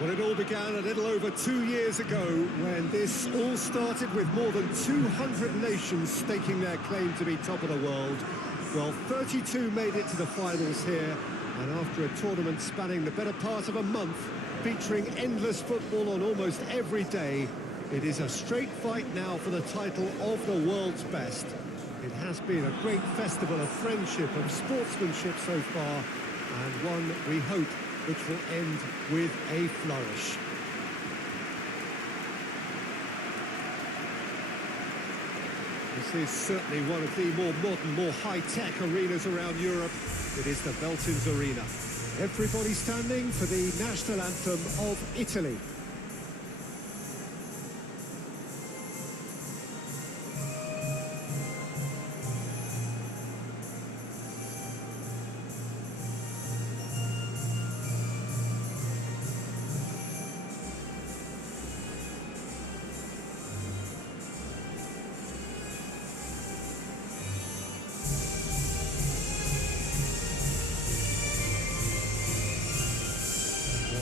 Well, it all began a little over 2 years ago when this all started with more than 200 nations staking their claim to be top of the world. Well, 32 made it to the finals here, and after a tournament spanning the better part of a month, featuring endless football on almost every day, it is a straight fight now for the title of the world's best. It has been a great festival of friendship, of sportsmanship so far, and one, we hope, which will end with a flourish. This is certainly one of the more modern, more high-tech arenas around Europe. It is the Veltins Arena. Everybody standing for the national anthem of Italy.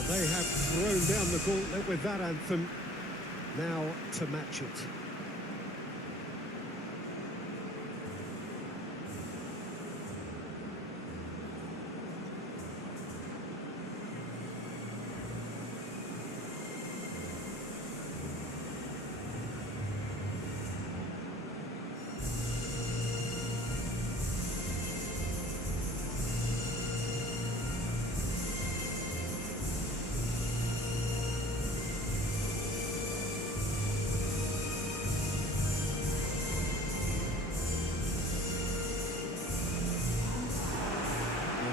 They have thrown down the gauntlet with that anthem. Now to match it.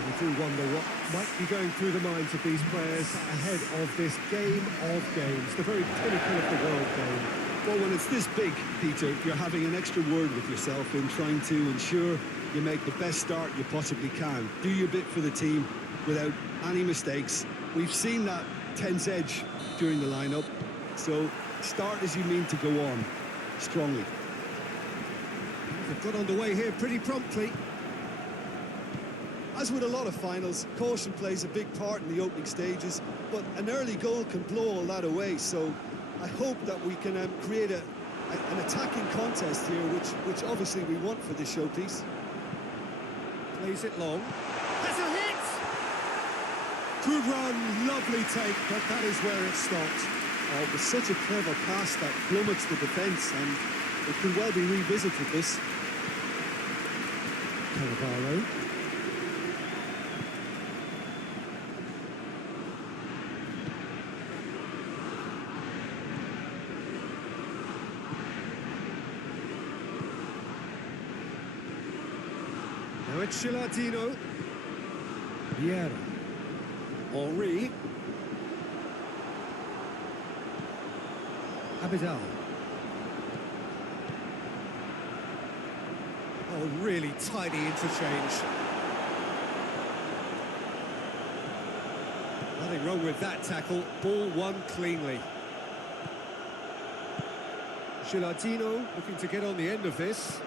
I do wonder what might be going through the minds of these players ahead of this game of games, the very pinnacle of the world game. Well, when it's this big, Peter, you're having an extra word with yourself in trying to ensure you make the best start you possibly can. Do your bit for the team without any mistakes. We've seen that tense edge during the lineup, so start as you mean to go on, strongly. They've got underway here pretty promptly. As with a lot of finals, caution plays a big part in the opening stages, but an early goal can blow all that away, so I hope that we can create an attacking contest here, which obviously we want for this showpiece. Plays it long. Has a hit! Good run, lovely take, but that is where it stopped. Oh, it was such a clever pass that plummets the defence, and it could well be revisited, this. Cannavaro. Now it's Gilardino. Vieira. Henri. Abidal. Oh, really tidy interchange. Nothing wrong with that tackle. Ball won cleanly. Gilardino looking to get on the end of this.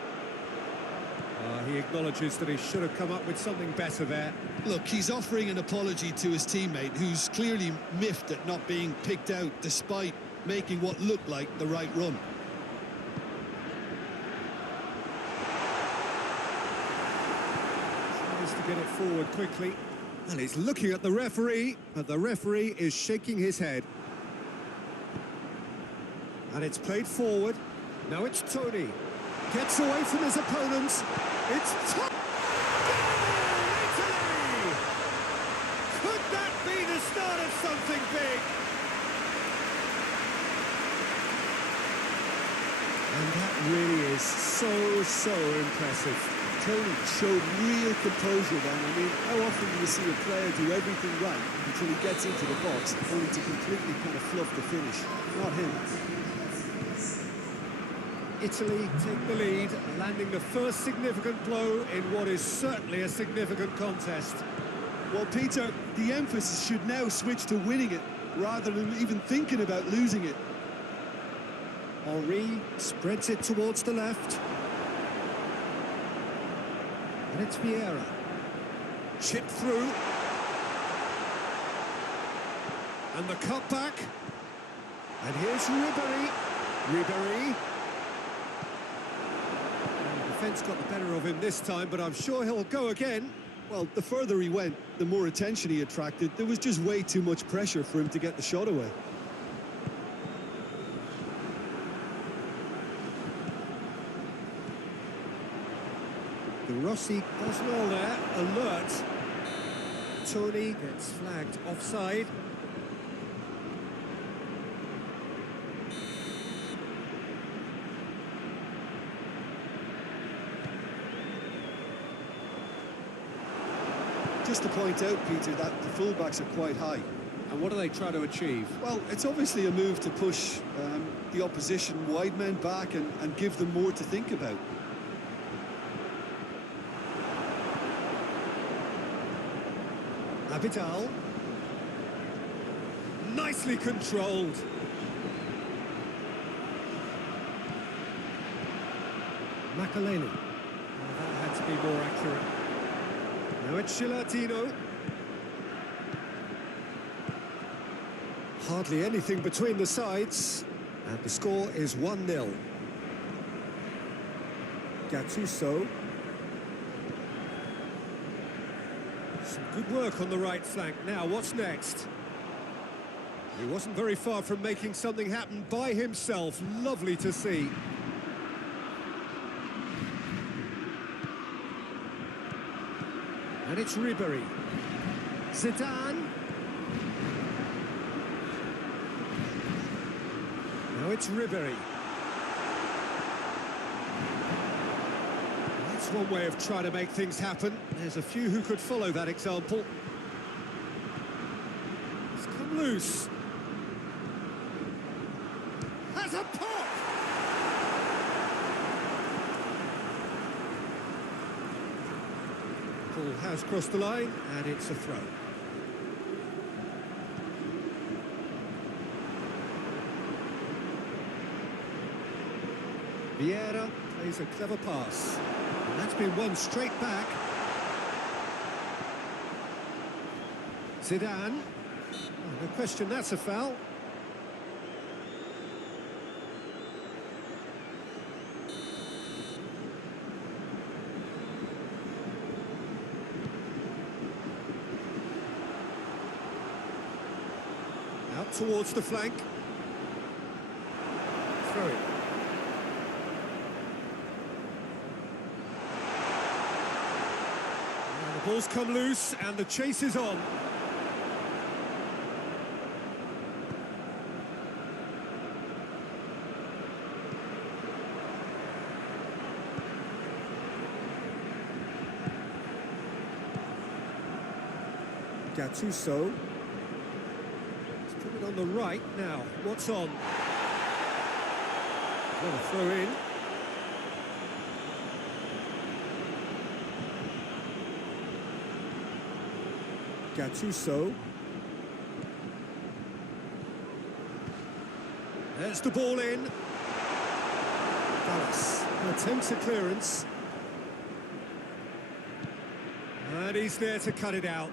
He acknowledges that he should have come up with something better there. Look, he's offering an apology to his teammate, who's clearly miffed at not being picked out despite making what looked like the right run. Tries to get it forward quickly. And he's looking at the referee, but the referee is shaking his head. And it's played forward. Now it's Tony. Gets away from his opponents. It's top. Goal, Italy! Could that be the start of something big? And that really is so impressive. Tony showed real composure then. I mean, how often do you see a player do everything right until he gets into the box, only to completely kind of fluff the finish? Not him. Italy take the lead, landing the first significant blow in what is certainly a significant contest. Well, Peter, the emphasis should now switch to winning it, rather than even thinking about losing it. Henri spreads it towards the left. And it's Vieira. Chip through. And the cutback. And here's Ribéry. Ribéry. The defence got the better of him this time, but I'm sure he'll go again. Well, the further he went, the more attention he attracted. There was just way too much pressure for him to get the shot away. The Rossi does well there, alert. Tony gets flagged offside. Just to point out, Peter, that the fullbacks are quite high. And what are they trying to achieve? Well, it's obviously a move to push the opposition wide men back and give them more to think about. Abidal. Nicely controlled. Makaleli. Oh, that had to be more accurate. Now it's Gilardino. Hardly anything between the sides. And the score is 1-0. Gattuso. Some good work on the right flank. Now, what's next? He wasn't very far from making something happen by himself. Lovely to see. And it's Ribéry. Zidane. Now it's Ribéry. That's one way of trying to make things happen. There's a few who could follow that example. It's come loose. Has a pop! Ball has crossed the line, and it's a throw. Vieira plays a clever pass. And that's been won straight back. Zidane. Oh, no question, that's a foul. Out towards the flank. Throw it. The ball's come loose and the chase is on. Gattuso. On the right now, what's on? What a throw in. Gattuso. There's the ball in. Dallas attempts a clearance. And he's there to cut it out.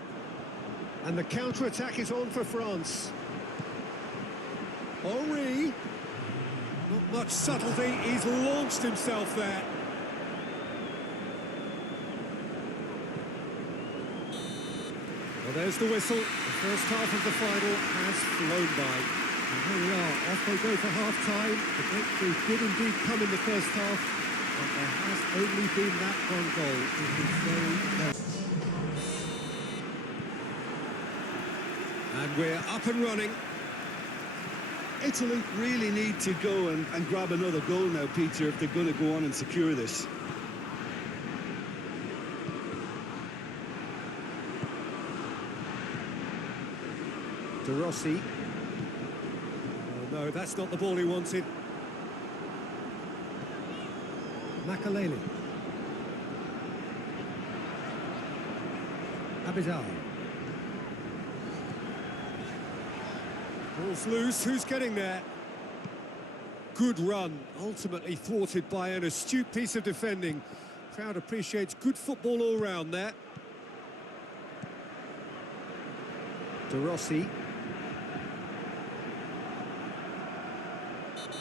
And the counter-attack is on for France. Henry, not much subtlety, he's launched himself there. Well, there's the whistle. The first half of the final has flown by. And here we are, off they go for half-time. The breakthrough did indeed come in the first half, but there has only been that one goal. It is very close. And we're up and running. Italy really need to go and grab another goal now, Peter, if they're going to go on and secure this. De Rossi. Oh no, that's not the ball he wanted. Makaleli. Abidal. Ball's loose, who's getting there? Good run, ultimately thwarted by an astute piece of defending. Crowd appreciates good football all round there. De Rossi.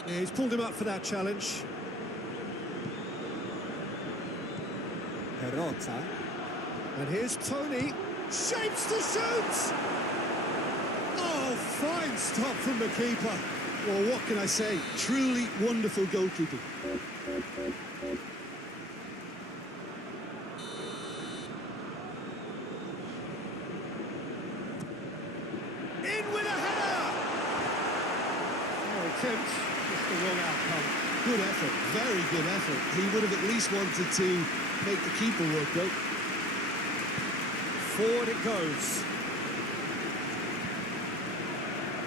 Yeah, he's pulled him up for that challenge. Perota. And here's Tony. Shapes to shoot! Oh, fine stop from the keeper. Well, what can I say? Truly wonderful goalkeeping. In with a header! Oh, attempt, just the wrong outcome. Good effort, very good effort. He would have at least wanted to make the keeper work, though. Forward it goes.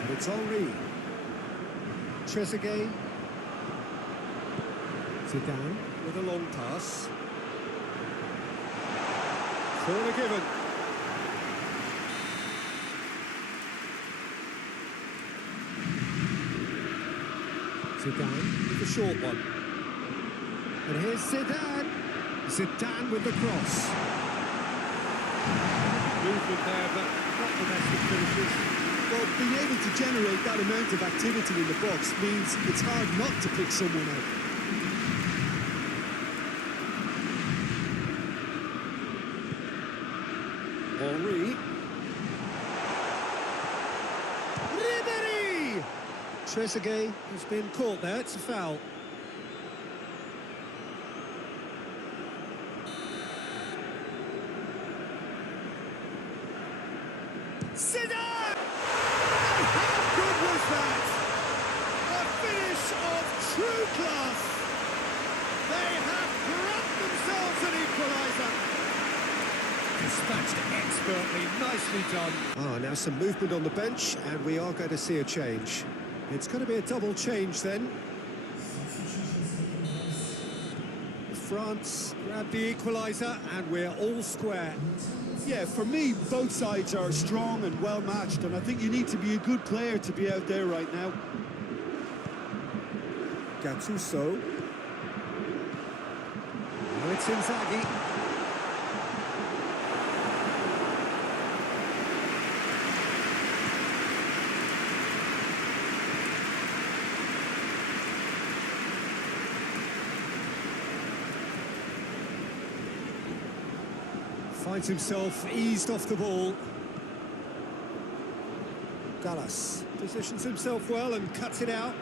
And it's Henry. Trezeguet. Zidane with a long pass. Corner given. Zidane with the short one. And here's Zidane. Zidane with the cross. Movement there, but not the best of finishes. Well, being able to generate that amount of activity in the box means it's hard not to pick someone out. Henry. Ribéry! Trezeguet has been caught there, it's a foul. Zidane! How good was that? A finish of true class. They have grabbed themselves an equaliser. Dispatched expertly, nicely done. Ah, now some movement on the bench, and we are going to see a change. It's going to be a double change then. France grab the equaliser, and we're all square. Yeah, for me, both sides are strong and well-matched, and I think you need to be a good player to be out there right now. Gattuso. Now it's Inzaghi. Finds himself eased off the ball. Gallas positions himself well and cuts it out.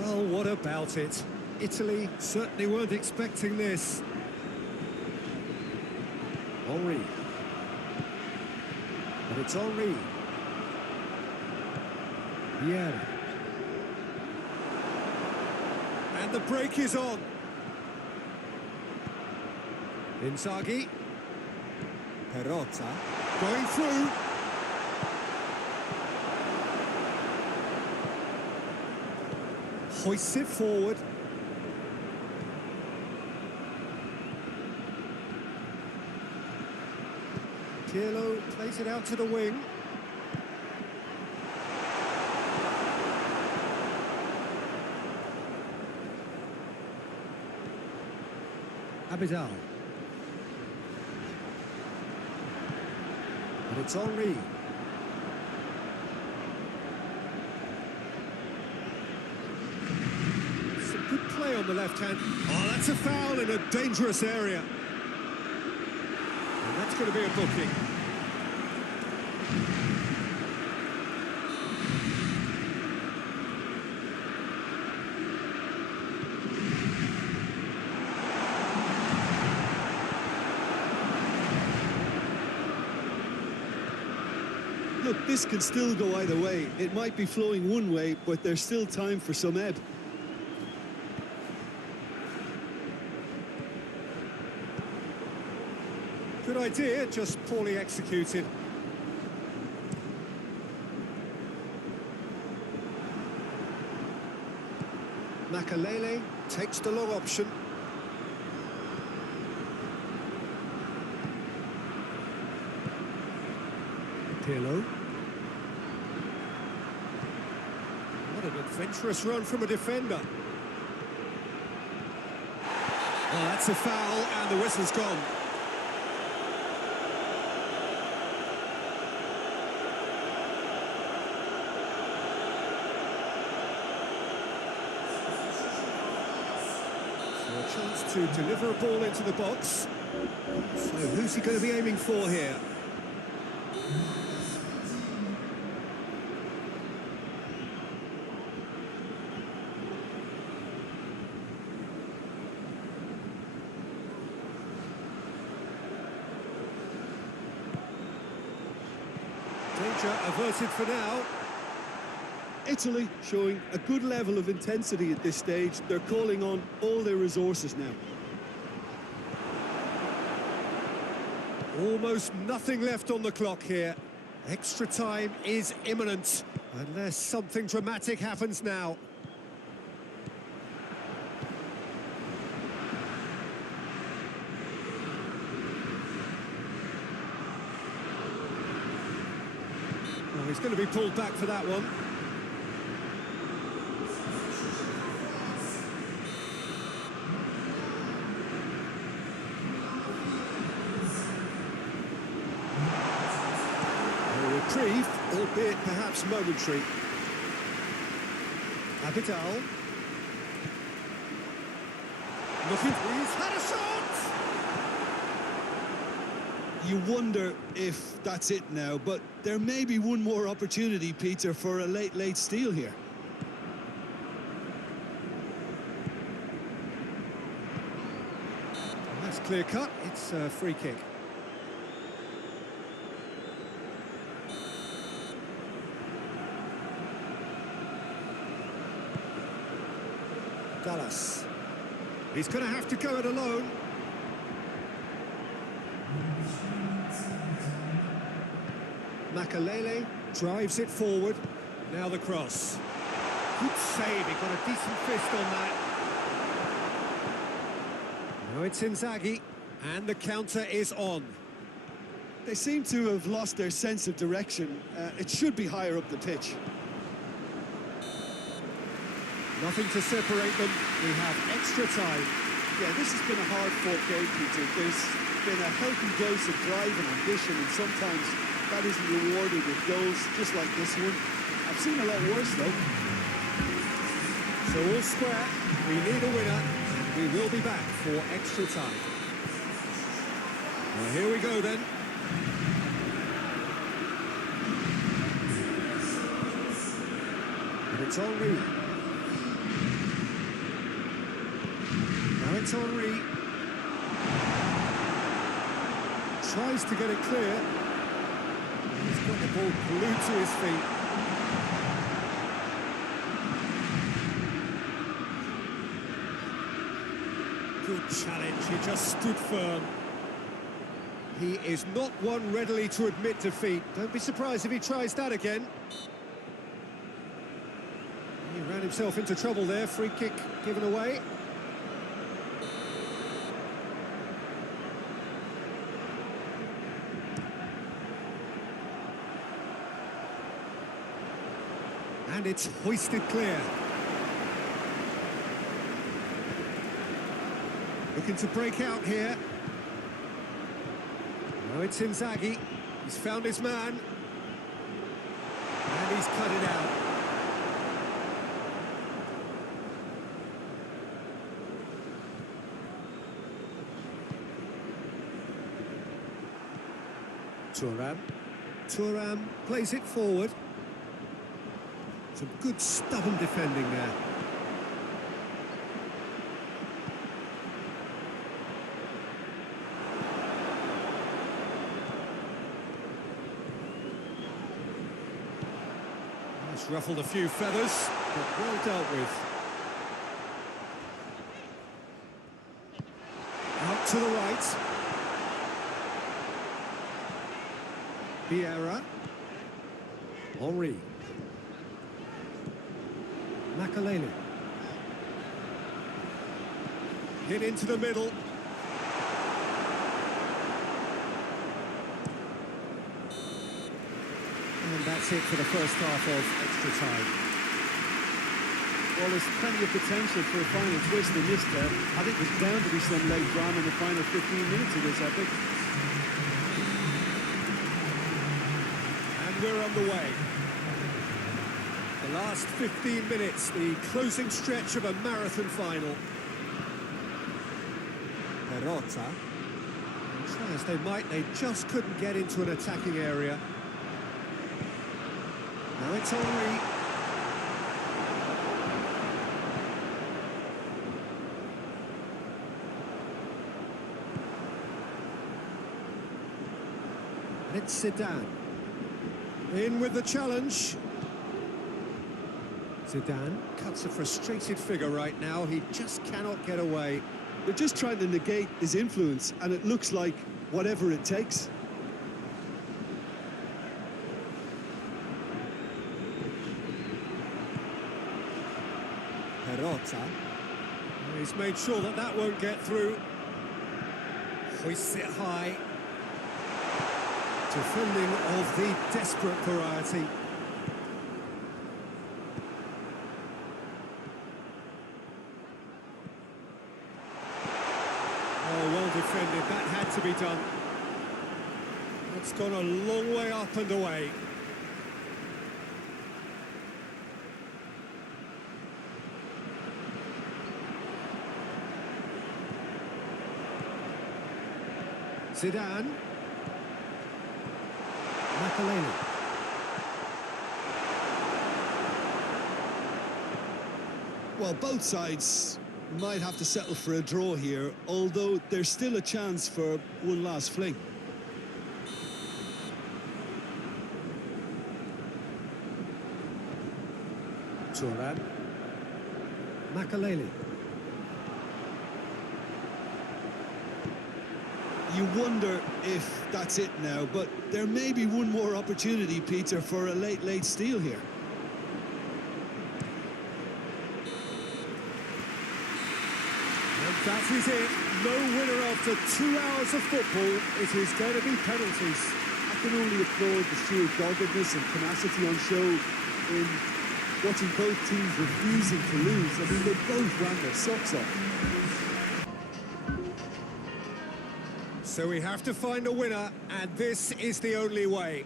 Well, what about it? Italy certainly weren't expecting this. Henry. And it's Henry. Vieira. And the break is on. Inzaghi. Perota. Going through. Hoists it forward. Pirlo plays it out to the wing. Abidal. And it's Henry. Some good play on the left hand. Oh, that's a foul in a dangerous area. And that's going to be a booking. Look, this can still go either way. It might be flowing one way, but there's still time for some ebb. Good idea, just poorly executed. Makalele takes the long option. Pirlo. What an adventurous run from a defender. Oh, that's a foul, and the whistle's gone. Chance to deliver a ball into the box. So who's he going to be aiming for here? Danger averted for now. Italy showing a good level of intensity at this stage. They're calling on all their resources now. Almost nothing left on the clock here. Extra time is imminent, unless something dramatic happens now. Oh, he's going to be pulled back for that one. Reprieve, albeit perhaps momentary. Abidal. Looking, he's had a shot! You wonder if that's it now, but there may be one more opportunity, Peter, for a late steal here. That's clear cut, it's a free kick. Dallas. He's going to have to go it alone. Makalele drives it forward. Now the cross. Good save, he got a decent fist on that. Now it's Inzaghi, and the counter is on. They seem to have lost their sense of direction. It should be higher up the pitch. Nothing to separate them. We have extra time. Yeah, this has been a hard-fought game, Peter. There's been a healthy dose of drive and ambition, and sometimes that isn't rewarded with goals just like this one. I've seen a lot worse, though. So all square. We need a winner, and we will be back for extra time. Well, here we go then. And it's Henry. Now it's Henry. Tries to get it clear. He's got the ball glued to his feet. Good challenge, he just stood firm. He is not one readily to admit defeat. Don't be surprised if he tries that again. He ran himself into trouble there, free kick given away. And it's hoisted clear. Looking to break out here. Now it's Inzaghi. He's found his man. And he's cut it out. Thuram plays it forward. Some good stubborn defending there. It's ruffled a few feathers, but well dealt with. Out to the right. Vieira. Henry. Makalele. Hit into the middle. And that's it for the first half of extra time. Well, there's plenty of potential for a final twist in this there. I think there's bound to be some late drama in the final 15 minutes of this epic. And we're on the way. The last 15 minutes, the closing stretch of a marathon final. Perota. Try as they might, they just couldn't get into an attacking area. Now it's Henry. And it's Zidane. In with the challenge. Zidane cuts a frustrated figure right now. He just cannot get away. They're just trying to negate his influence, and it looks like whatever it takes. Perota. He's made sure that that won't get through. Hoists it high. Defending of the desperate variety. Oh, well defended. That had to be done. It's gone a long way up and away. Zidane. Makaleli. Well, both sides might have to settle for a draw here, although there's still a chance for one last fling. Turan. Makaleli. You wonder if that's it now, but there may be one more opportunity, Peter, for a late steal here. And that is it. No winner after 2 hours of football. It is going to be penalties. I can only applaud the sheer doggedness and tenacity on show in watching both teams refusing to lose. I mean, they both ran their socks off. So we have to find a winner, and this is the only way.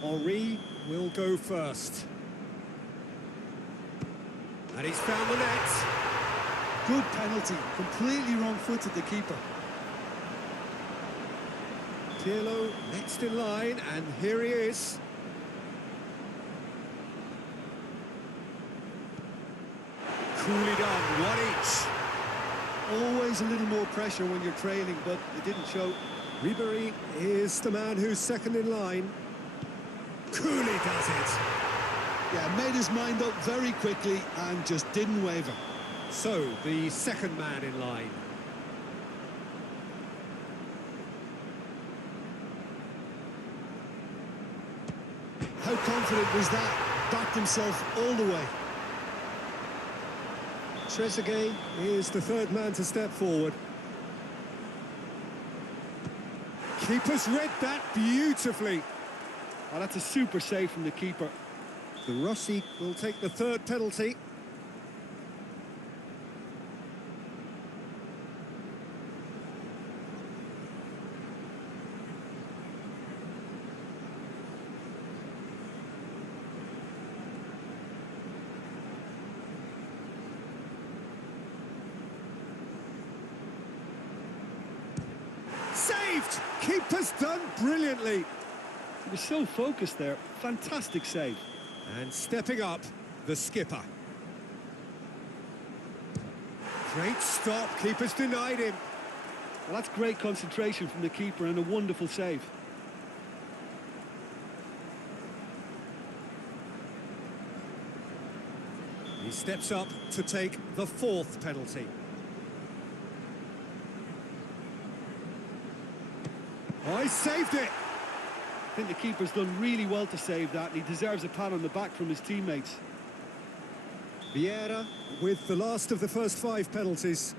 Henry will go first. And he's found the net. Good penalty, completely wrong-footed the keeper. Pirlo next in line, and here he is. Coolly done, one each. Always a little more pressure when you're trailing, but it didn't show. Ribery is the man who's second in line. Coolly does it. Yeah, made his mind up very quickly and just didn't waver. So, the second man in line. How confident was that? Backed himself all the way. Trezeguet is the third man to step forward. Keeper's read that beautifully. Oh, that's a super save from the keeper. The Rossi will take the third penalty. Saved! Keeper's done brilliantly. He was so focused there. Fantastic save. And stepping up, the skipper. Great stop, keeper's denied him. Well, that's great concentration from the keeper and a wonderful save. He steps up to take the fourth penalty. Oh, he saved it! I think the keeper's done really well to save that, and he deserves a pat on the back from his teammates. Vieira with the last of the first 5 penalties.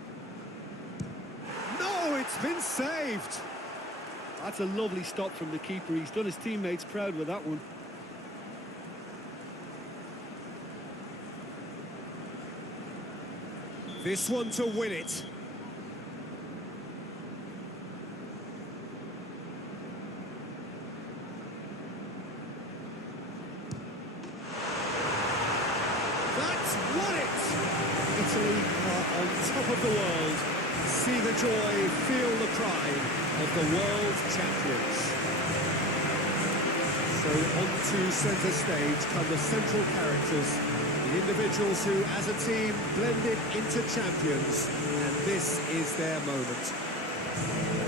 No, it's been saved! That's a lovely stop from the keeper. He's done his teammates proud with that one. This one to win it. won it! Italy are on top of the world. See the joy, feel the pride of the world champions. So onto centre stage come the central characters, the individuals who, as a team, blended into champions, and this is their moment.